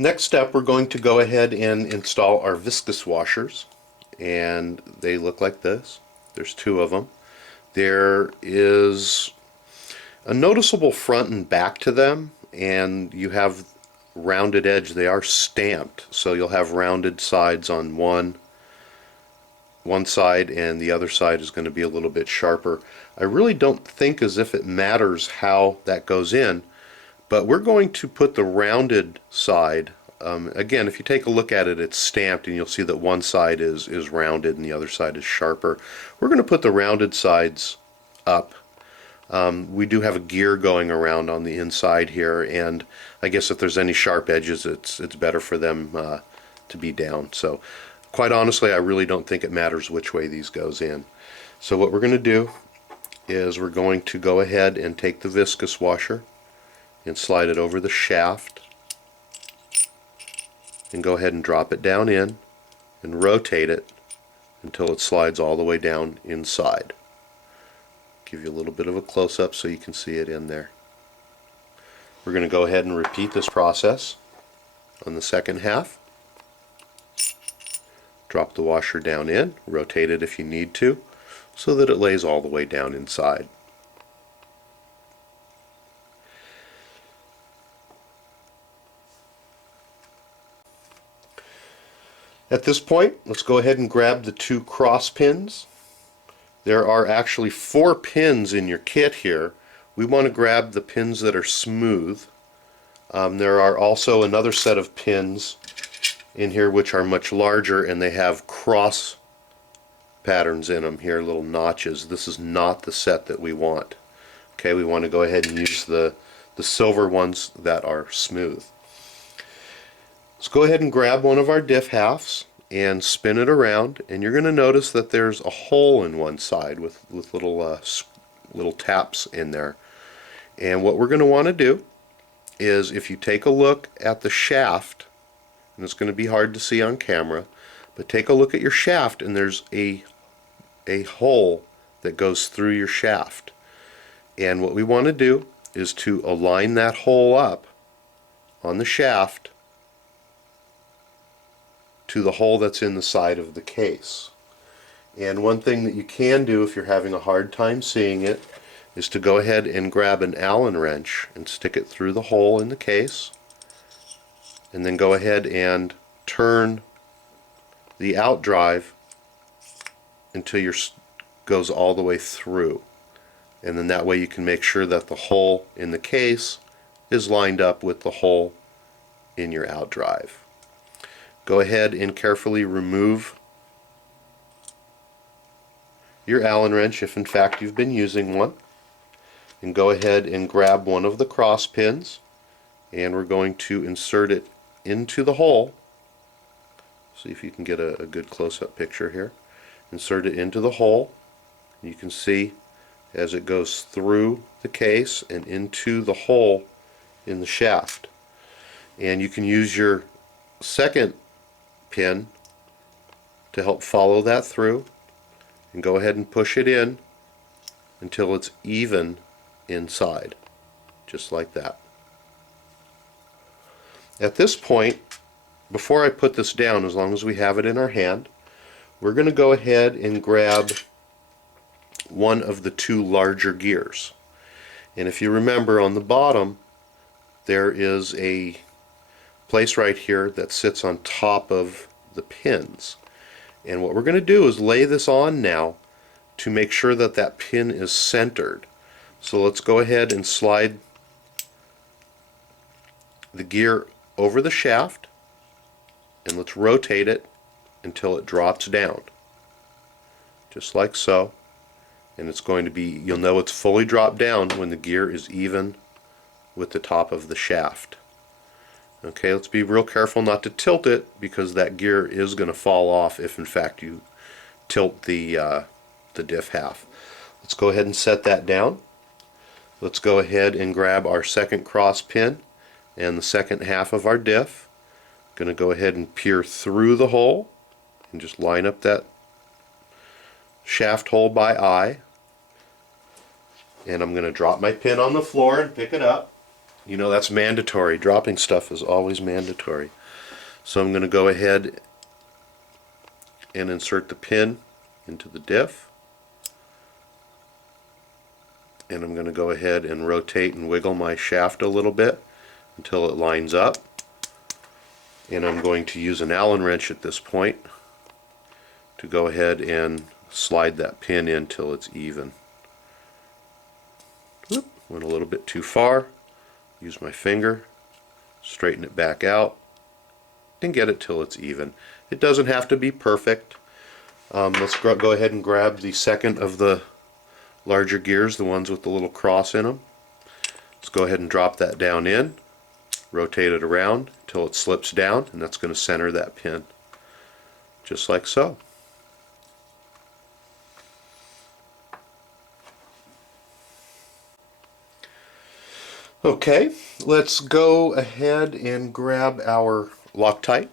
Next step, we're going to go ahead and install our viscous washers, and they look like this. There's two of them. There is a noticeable front and back to them, and you have rounded edge. They are stamped, so you'll have rounded sides on one side, and the other side is going to be a little bit sharper. I really don't think as if it matters how that goes in, but we're going to put the rounded side, again, if you take a look at it, it's stamped, and you'll see that one side is rounded and the other side is sharper. We're going to put the rounded sides up. We do have a gear going around on the inside here, and I guess if there's any sharp edges, it's better for them to be down. So quite honestly, I really don't think it matters which way these goes in. So what we're going to do is we're going to go ahead and take the viscous washer and slide it over the shaft and go ahead and drop it down in and rotate it until it slides all the way down inside. Give you a little bit of a close-up so you can see it in there. We're going to go ahead and repeat this process on the second half. Drop the washer down in, rotate it if you need to, so that it lays all the way down inside. At this point, let's go ahead and grab the two cross pins. There are actually 4 pins in your kit here. We want to grab the pins that are smooth. There are also another set of pins in here which are much larger, and they have cross patterns in them here, little notches. This is not the set that we want. Okay, we want to go ahead and use the silver ones that are smooth. Let's go ahead and grab one of our diff halves and spin it around, and you're going to notice that there's a hole in one side with little taps in there. And what we're going to want to do is, if you take a look at the shaft, and it's going to be hard to see on camera, but take a look at your shaft, and there's a hole that goes through your shaft. And what we want to do is to align that hole up on the shaft to the hole that's in the side of the case. And one thing that you can do if you're having a hard time seeing it is to go ahead and grab an Allen wrench and stick it through the hole in the case, and then go ahead and turn the out drive until your goes all the way through, and then that way you can make sure that the hole in the case is lined up with the hole in your out drive. Go ahead and carefully remove your Allen wrench if in fact you've been using one, and go ahead and grab one of the cross pins, and we're going to insert it into the hole. See if you can get a good close-up picture here. Insert it into the hole. You can see as it goes through the case and into the hole in the shaft. And you can use your second pin to help follow that through, and go ahead and push it in until it's even inside, just like that. At this point, before I put this down, as long as we have it in our hand, we're going to go ahead and grab one of the two larger gears. And if you remember, on the bottom there is a place right here that sits on top of the pins. And what we're going to do is lay this on now to make sure that that pin is centered. So let's go ahead and slide the gear over the shaft, and let's rotate it until it drops down, just like so. And it's going to be, you'll know it's fully dropped down when the gear is even with the top of the shaft. Okay, let's be real careful not to tilt it, because that gear is going to fall off if in fact you tilt the diff half. Let's go ahead and set that down. Let's go ahead and grab our second cross pin and the second half of our diff. Going to go ahead and peer through the hole and just line up that shaft hole by eye. And I'm going to drop my pin on the floor and pick it up. You know, that's mandatory. Dropping stuff is always mandatory. So I'm going to go ahead and insert the pin into the diff. And I'm going to go ahead and rotate and wiggle my shaft a little bit until it lines up. And I'm going to use an Allen wrench at this point to go ahead and slide that pin in till it's even. Whoop, went a little bit too far. Use my finger, straighten it back out, and get it till it's even. It doesn't have to be perfect. Let's go ahead and grab the second of the larger gears, the ones with the little cross in them. Let's go ahead and drop that down in, rotate it around until it slips down, and that's going to center that pin, just like so. Okay, let's go ahead and grab our Loctite.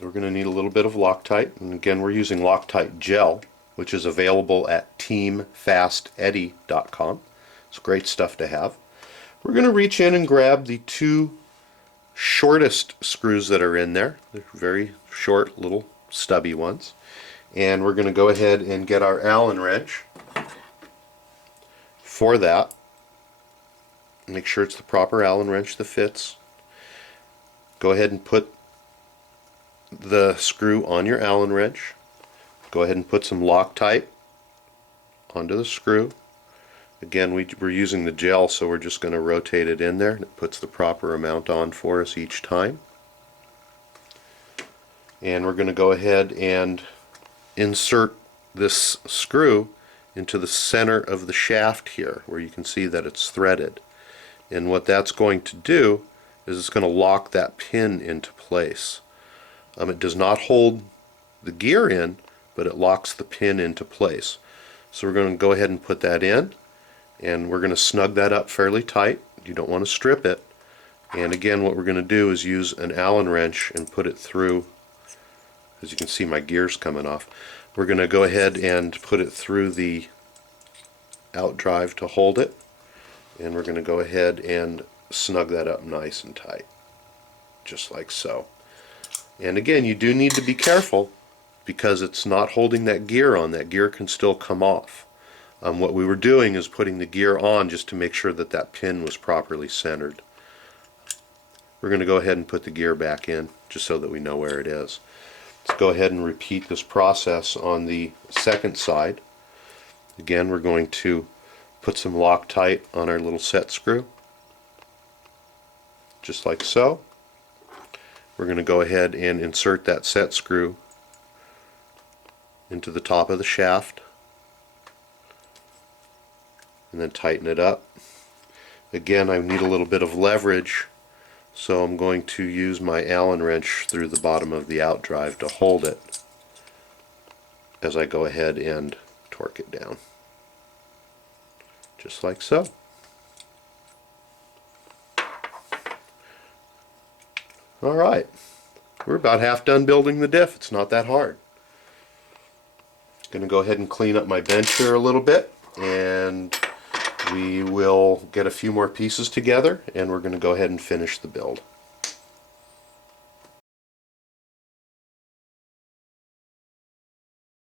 We're going to need a little bit of Loctite, and again we're using Loctite gel, which is available at teamfasteddy.com. It's great stuff to have. We're going to reach in and grab the two shortest screws that are in there. They're very short, little stubby ones. And we're going to go ahead and get our Allen wrench for that. Make sure it's the proper Allen wrench that fits. Go ahead and put the screw on your Allen wrench. Go ahead and put some Loctite onto the screw. Again, we're using the gel, so we're just going to rotate it in there, and it puts the proper amount on for us each time. And we're going to go ahead and insert this screw into the center of the shaft here, where you can see that it's threaded. And what that's going to do is it's going to lock that pin into place. It does not hold the gear in, but it locks the pin into place. So we're going to go ahead and put that in, and we're going to snug that up fairly tight. You don't want to strip it. And again, what we're going to do is use an Allen wrench and put it through. As you can see, my gear's coming off. We're going to go ahead and put it through the outdrive to hold it, and we're going to go ahead and snug that up nice and tight, just like so. And again, you do need to be careful because it's not holding that gear on. That gear can still come off. What we were doing is putting the gear on just to make sure that that pin was properly centered. We're going to go ahead and put the gear back in just so that we know where it is. Let's go ahead and repeat this process on the second side. Again, we're going to put some Loctite on our little set screw, just like so. We're going to go ahead and insert that set screw into the top of the shaft, and then tighten it up. Again, I need a little bit of leverage, so I'm going to use my Allen wrench through the bottom of the outdrive to hold it as I go ahead and torque it down, just like so. Alright, we're about half done building the diff. It's not that hard. Going to go ahead and clean up my bench here a little bit, and we will get a few more pieces together, and we're going to go ahead and finish the build.